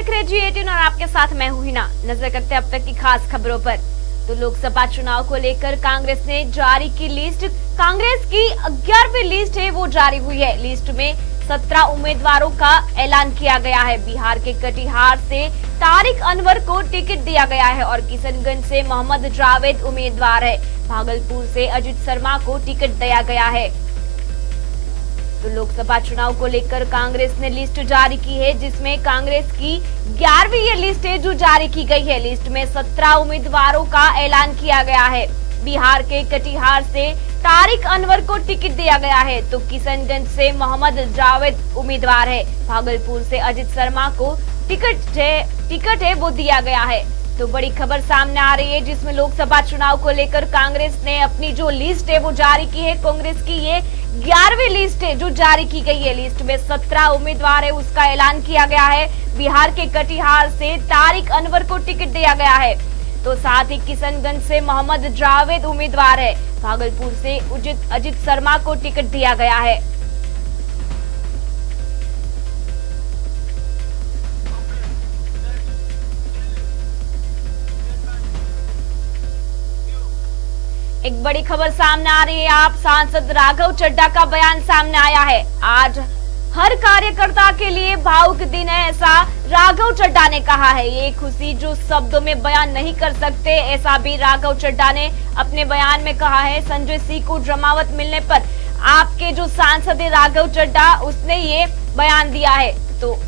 देख रहे G18 और आपके साथ मैं हूं हिना। नजर करते हैं अब तक की खास खबरों पर। तो लोकसभा चुनाव को लेकर कांग्रेस ने जारी की लिस्ट। कांग्रेस की 11वीं लिस्ट है वो जारी हुई है। लिस्ट में 17 उम्मीदवारों का ऐलान किया गया है। बिहार के कटिहार से तारिक अनवर को टिकट दिया गया है और किशनगंज से मोहम्मद जावेद उम्मीदवार है। भागलपुर से अजित शर्मा को टिकट दिया गया है। तो लोकसभा चुनाव को लेकर कांग्रेस ने लिस्ट जारी की है, जिसमें कांग्रेस की 11वीं ये लिस्ट है जो जारी की गई है। लिस्ट में 17 उम्मीदवारों का ऐलान किया गया है। बिहार के कटिहार से तारिक अनवर को टिकट दिया गया है, तो किशनगंज से मोहम्मद जावेद उम्मीदवार है। भागलपुर से अजित शर्मा को टिकट है वो दिया गया है। तो बड़ी खबर सामने आ रही है, जिसमें लोकसभा चुनाव को लेकर कांग्रेस ने अपनी जो लिस्ट है वो जारी की है। कांग्रेस की ये 11वीं लिस्ट है जो जारी की गई है। लिस्ट में 17 उम्मीदवार है, उसका ऐलान किया गया है। बिहार के कटिहार से तारिक अनवर को टिकट दिया गया है, तो साथ ही किशनगंज से मोहम्मद जावेद उम्मीदवार है। भागलपुर से अजित शर्मा को टिकट दिया गया है। एक बड़ी खबर सामने आ रही है। आप सांसद राघव चड्ढा का बयान सामने आया है। आज हर कार्यकर्ता के लिए भावुक दिन है, ऐसा राघव चड्ढा ने कहा है। ये खुशी जो शब्दों में बयान नहीं कर सकते, ऐसा भी राघव चड्ढा ने अपने बयान में कहा है। संजय सिंह को जमानत मिलने पर आपके जो सांसद है राघव चड्ढा, उसने ये बयान दिया है। तो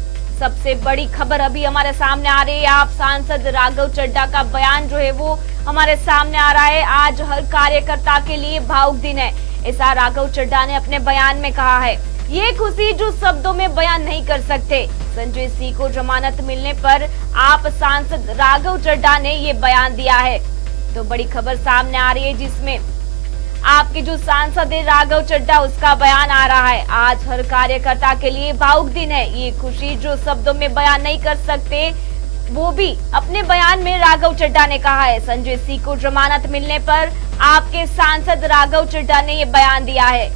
सबसे बड़ी खबर अभी हमारे सामने आ रही है। आप सांसद राघव चड्ढा का बयान जो है वो हमारे सामने आ रहा है। आज हर कार्यकर्ता के लिए भावुक दिन है, ऐसा राघव चड्ढा ने अपने बयान में कहा है। ये खुशी जो शब्दों में बयान नहीं कर सकते। संजय सिंह को जमानत मिलने पर आप सांसद राघव चड्ढा ने ये बयान दिया है। तो बड़ी खबर सामने आ रही है, जिसमें आपके जो सांसद है राघव चड्ढा, उसका बयान आ रहा है। आज हर कार्यकर्ता के लिए भावुक दिन है, ये खुशी जो शब्दों में बयान नहीं कर सकते, वो भी अपने बयान में राघव चड्ढा ने कहा है। संजय सिंह को जमानत मिलने पर आपके सांसद राघव चड्ढा ने ये बयान दिया है।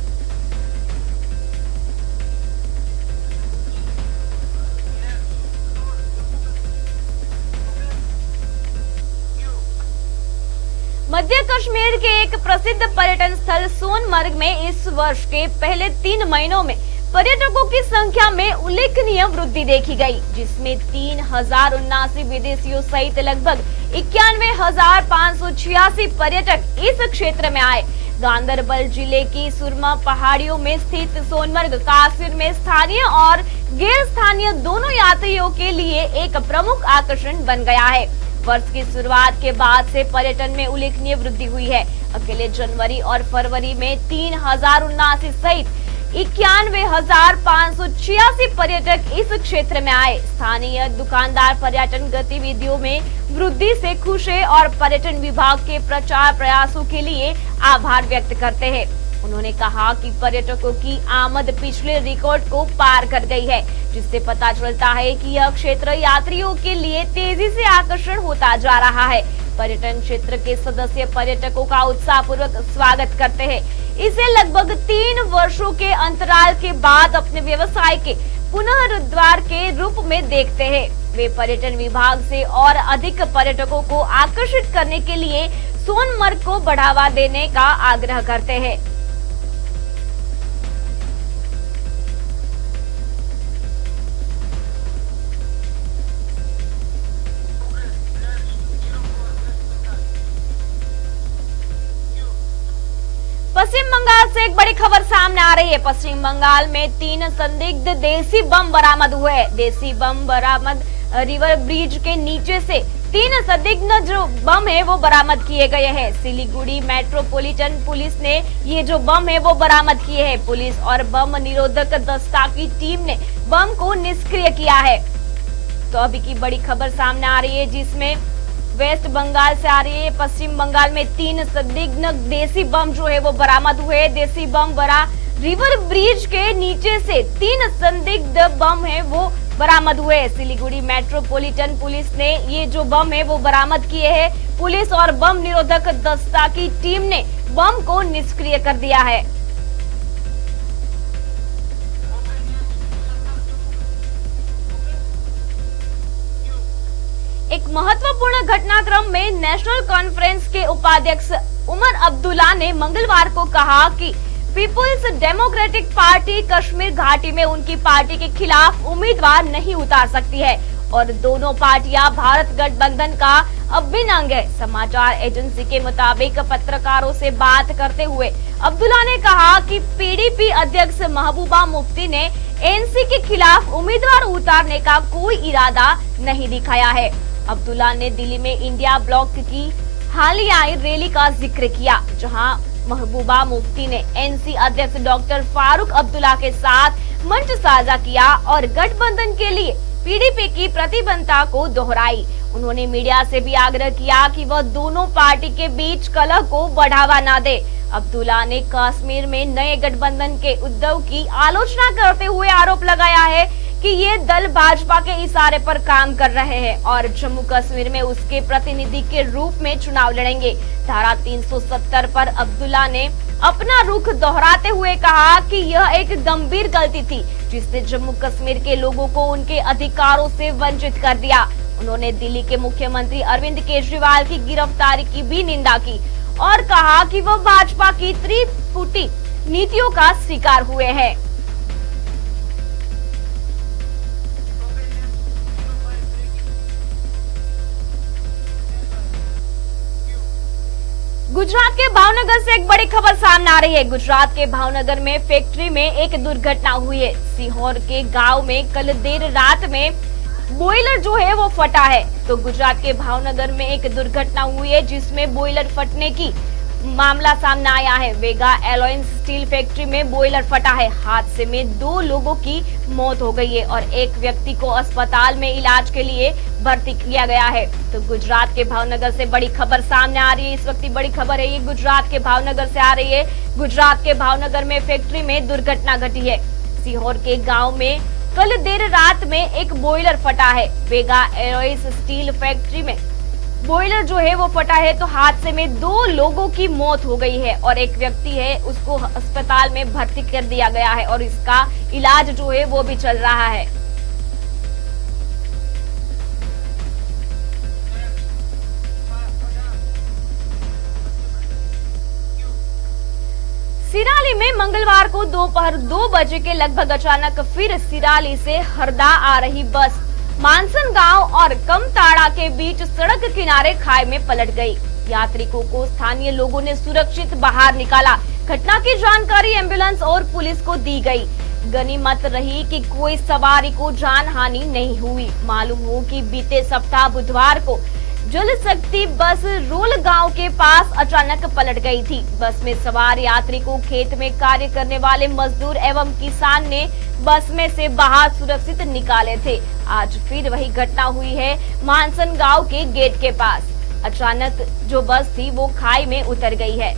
मध्य कश्मीर के एक प्रसिद्ध पर्यटन स्थल सोनमर्ग में इस वर्ष के पहले 3 महीनों में पर्यटकों की संख्या में उल्लेखनीय वृद्धि देखी गई, जिसमें 3079 विदेशियों सहित लगभग 91,586 पर्यटक इस क्षेत्र में आए। गांदरबल जिले की सुरमा पहाड़ियों में स्थित सोनमर्ग काश्मीर में स्थानीय और गैर स्थानीय दोनों यात्रियों के लिए एक प्रमुख आकर्षण बन गया है। वर्ष की शुरुआत के बाद से पर्यटन में उल्लेखनीय वृद्धि हुई है। अकेले जनवरी और फरवरी में 3079 सहित 91,586 पर्यटक इस क्षेत्र में आए। स्थानीय दुकानदार पर्यटन गतिविधियों में वृद्धि से खुश है और पर्यटन विभाग के प्रचार प्रयासों के लिए आभार व्यक्त करते हैं। उन्होंने कहा कि पर्यटकों की आमद पिछले रिकॉर्ड को पार कर गई है, जिससे पता चलता है कि यह क्षेत्र यात्रियों के लिए तेजी से आकर्षण होता जा रहा है। पर्यटन क्षेत्र के सदस्य पर्यटकों का उत्साहपूर्वक स्वागत करते हैं। इसे लगभग 3 वर्षों के अंतराल के बाद अपने व्यवसाय के पुनरुद्धार के रूप में देखते हैं। वे पर्यटन विभाग से और अधिक पर्यटकों को आकर्षित करने के लिए सोनमर्ग को बढ़ावा देने का आग्रह करते हैं। पश्चिम बंगाल से एक बड़ी खबर सामने आ रही है। पश्चिम बंगाल में 3 संदिग्ध देसी बम बरामद हुए। देसी बम बरामद रिवर ब्रिज के नीचे से 3 संदिग्ध जो बम है वो बरामद किए गए हैं। सिलीगुड़ी मेट्रोपॉलिटन पुलिस ने ये जो बम है वो बरामद किए हैं। पुलिस और बम निरोधक दस्ता की टीम ने बम को निष्क्रिय किया है। तो अभी की बड़ी खबर सामने आ रही है, जिसमें वेस्ट बंगाल से आ रही है। पश्चिम बंगाल में 3 संदिग्ध देसी बम जो है वो बरामद हुए। देसी बम बरा रिवर ब्रिज के नीचे से 3 संदिग्ध बम है वो बरामद हुए। सिलीगुड़ी मेट्रोपॉलिटन पुलिस ने ये जो बम है वो बरामद किए हैं। पुलिस और बम निरोधक दस्ता की टीम ने बम को निष्क्रिय कर दिया है। एक महत्वपूर्ण घटनाक्रम में नेशनल कॉन्फ्रेंस के उपाध्यक्ष उमर अब्दुल्ला ने मंगलवार को कहा कि पीपुल्स डेमोक्रेटिक पार्टी कश्मीर घाटी में उनकी पार्टी के खिलाफ उम्मीदवार नहीं उतार सकती है और दोनों पार्टियां भारत गठबंधन का अभिन्न अंग है। समाचार एजेंसी के मुताबिक पत्रकारों से बात करते हुए अब्दुल्ला ने कहा कि पीडीपी अध्यक्ष महबूबा मुफ्ती ने एनसी के खिलाफ उम्मीदवार उतारने का कोई इरादा नहीं दिखाया है। अब्दुल्ला ने दिल्ली में इंडिया ब्लॉक की हालिया रैली का जिक्र किया, जहां महबूबा मुफ्ती ने एनसी अध्यक्ष डॉक्टर फारूक अब्दुल्ला के साथ मंच साझा किया और गठबंधन के लिए पीडीपी की प्रतिबद्धता को दोहराई। उन्होंने मीडिया से भी आग्रह किया कि वह दोनों पार्टी के बीच कलह को बढ़ावा न दे। अब्दुल्ला ने कश्मीर में नए गठबंधन के उद्यम की आलोचना करते हुए आरोप लगाया है कि ये दल भाजपा के इशारे पर काम कर रहे हैं और जम्मू कश्मीर में उसके प्रतिनिधि के रूप में चुनाव लड़ेंगे। धारा 370 पर अब्दुल्ला ने अपना रुख दोहराते हुए कहा कि यह एक गंभीर गलती थी जिसने जम्मू कश्मीर के लोगों को उनके अधिकारों से वंचित कर दिया। उन्होंने दिल्ली के मुख्यमंत्री अरविंद केजरीवाल की गिरफ्तारी की भी निंदा की और कहा कि वह भाजपा की त्रिपुटी नीतियों का शिकार हुए हैं। गुजरात के भावनगर से एक बड़ी खबर सामने आ रही है। गुजरात के भावनगर में फैक्ट्री में एक दुर्घटना हुई है। सीहोर के गांव में कल देर रात में बॉयलर जो है वो फटा है। तो गुजरात के भावनगर में एक दुर्घटना हुई है जिसमें बॉयलर फटने की मामला सामने आया है। वेगा एलॉयंस स्टील फैक्ट्री में बॉयलर फटा है। हादसे में 2 लोगों की मौत हो गई है और एक व्यक्ति को अस्पताल में इलाज के लिए भर्ती किया गया है। तो गुजरात के भावनगर से बड़ी खबर सामने आ रही है। इस वक्त की बड़ी खबर है, ये गुजरात के भावनगर से आ रही है। गुजरात के भावनगर में फैक्ट्री में दुर्घटना घटी है। सीहोर के गाँव में कल देर रात में एक बॉयलर फटा है। वेगा एलॉयंस स्टील फैक्ट्री में बॉयलर जो है वो फटा है। तो हादसे में 2 लोगों की मौत हो गई है और एक व्यक्ति है उसको अस्पताल में भर्ती कर दिया गया है और इसका इलाज जो है वो भी चल रहा है। सिराली में मंगलवार को दोपहर 2 बजे के लगभग अचानक फिर सिराली से हरदा आ रही बस मानसन गांव और कमताड़ा के बीच सड़क किनारे खाई में पलट गई। यात्रियों को स्थानीय लोगों ने सुरक्षित बाहर निकाला। घटना की जानकारी एम्बुलेंस और पुलिस को दी गई। गनीमत रही कि कोई सवारी को जान हानि नहीं हुई। मालूम हो कि बीते सप्ताह बुधवार को जल शक्ति बस रोल गांव के पास अचानक पलट गई थी। बस में सवार यात्री को खेत में कार्य करने वाले मजदूर एवं किसान ने बस में से बाहर सुरक्षित निकाले थे। आज फिर वही घटना हुई है मानसन गांव के गेट के पास। अचानक जो बस थी वो खाई में उतर गई है।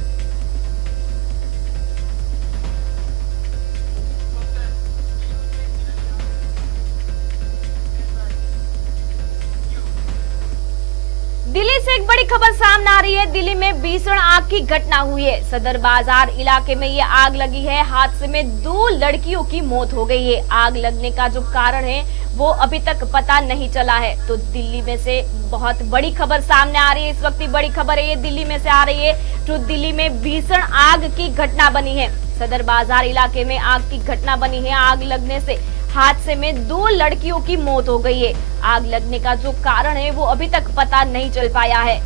दिल्ली से एक बड़ी खबर सामने आ रही है। दिल्ली में भीषण आग की घटना हुई है। सदर बाजार इलाके में ये आग लगी है। हादसे में 2 लड़कियों की मौत हो गई है। आग लगने का जो कारण है वो अभी तक पता नहीं चला है। तो दिल्ली में से बहुत बड़ी खबर सामने आ रही है। इस वक्त बड़ी खबर है ये दिल्ली में से आ रही है, जो दिल्ली में भीषण आग की घटना बनी है। सदर बाजार इलाके में आग की घटना बनी है। आग लगने से हादसे में 2 लड़कियों की मौत हो गई है। आग लगने का जो कारण है वो अभी तक पता नहीं चल पाया है।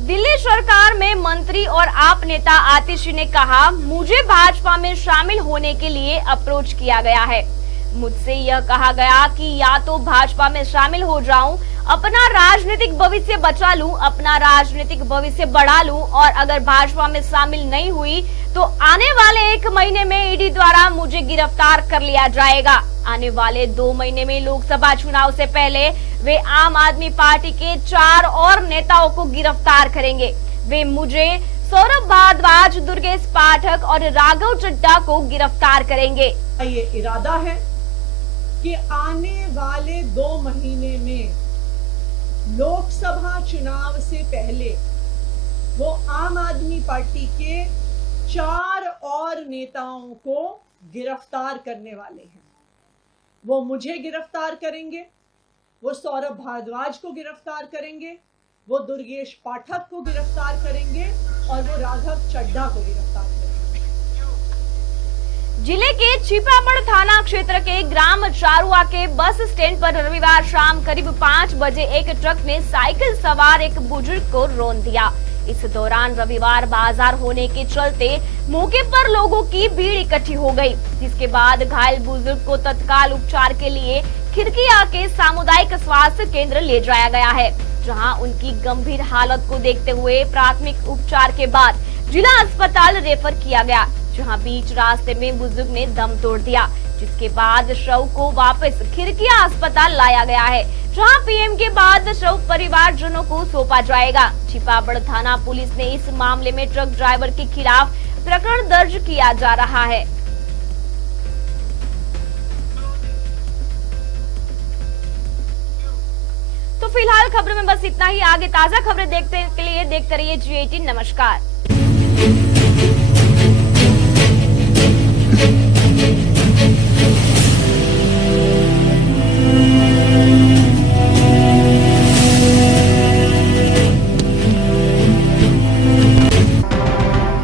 दिल्ली सरकार में मंत्री और आप नेता आतिशी ने कहा, मुझे भाजपा में शामिल होने के लिए अप्रोच किया गया है। मुझसे यह कहा गया कि या तो भाजपा में शामिल हो जाऊं, अपना राजनीतिक भविष्य बचा लूं, अपना राजनीतिक भविष्य बढ़ा लूं, और अगर भाजपा में शामिल नहीं हुई तो आने वाले 1 महीने में ईडी द्वारा मुझे गिरफ्तार कर लिया जाएगा। आने वाले 2 महीने में लोकसभा चुनाव से पहले वे आम आदमी पार्टी के 4 और नेताओं को गिरफ्तार करेंगे। वे मुझे, सौरभ भारद्वाज, दुर्गेश पाठक और राघव चड्ढा को गिरफ्तार करेंगे। ये इरादा है कि आने वाले 2 महीने में लोकसभा चुनाव से पहले वो आम आदमी पार्टी के 4 और नेताओं को गिरफ्तार करने वाले हैं। वो मुझे गिरफ्तार करेंगे, वो सौरभ भारद्वाज को गिरफ्तार करेंगे, वो दुर्गेश पाठक को गिरफ्तार करेंगे और वो राघव चड्ढा को गिरफ्तार करेंगे। जिले के छिपामड़ थाना क्षेत्र के ग्राम चारुआ के बस स्टैंड पर रविवार शाम करीब 5 बजे एक ट्रक ने साइकिल सवार एक बुजुर्ग को रौंद दिया। इस दौरान रविवार बाजार होने के चलते मौके पर लोगों की भीड़ इकट्ठी हो गई, जिसके बाद घायल बुजुर्ग को तत्काल उपचार के लिए खिड़किया के सामुदायिक स्वास्थ्य केंद्र ले जाया गया है, जहां उनकी गंभीर हालत को देखते हुए प्राथमिक उपचार के बाद जिला अस्पताल रेफर किया गया, जहां बीच रास्ते में बुजुर्ग ने दम तोड़ दिया, जिसके बाद शव को वापस खिड़किया अस्पताल लाया गया है, जहां पीएम के बाद शव परिवारजनों को सौंपा जाएगा। छिपाबड़ थाना पुलिस ने इस मामले में ट्रक ड्राइवर के खिलाफ प्रकरण दर्ज किया जा रहा है। तो फिलहाल खबरों में बस इतना ही। आगे ताजा खबरें देखने के लिए देखते रहिए G18। नमस्कार।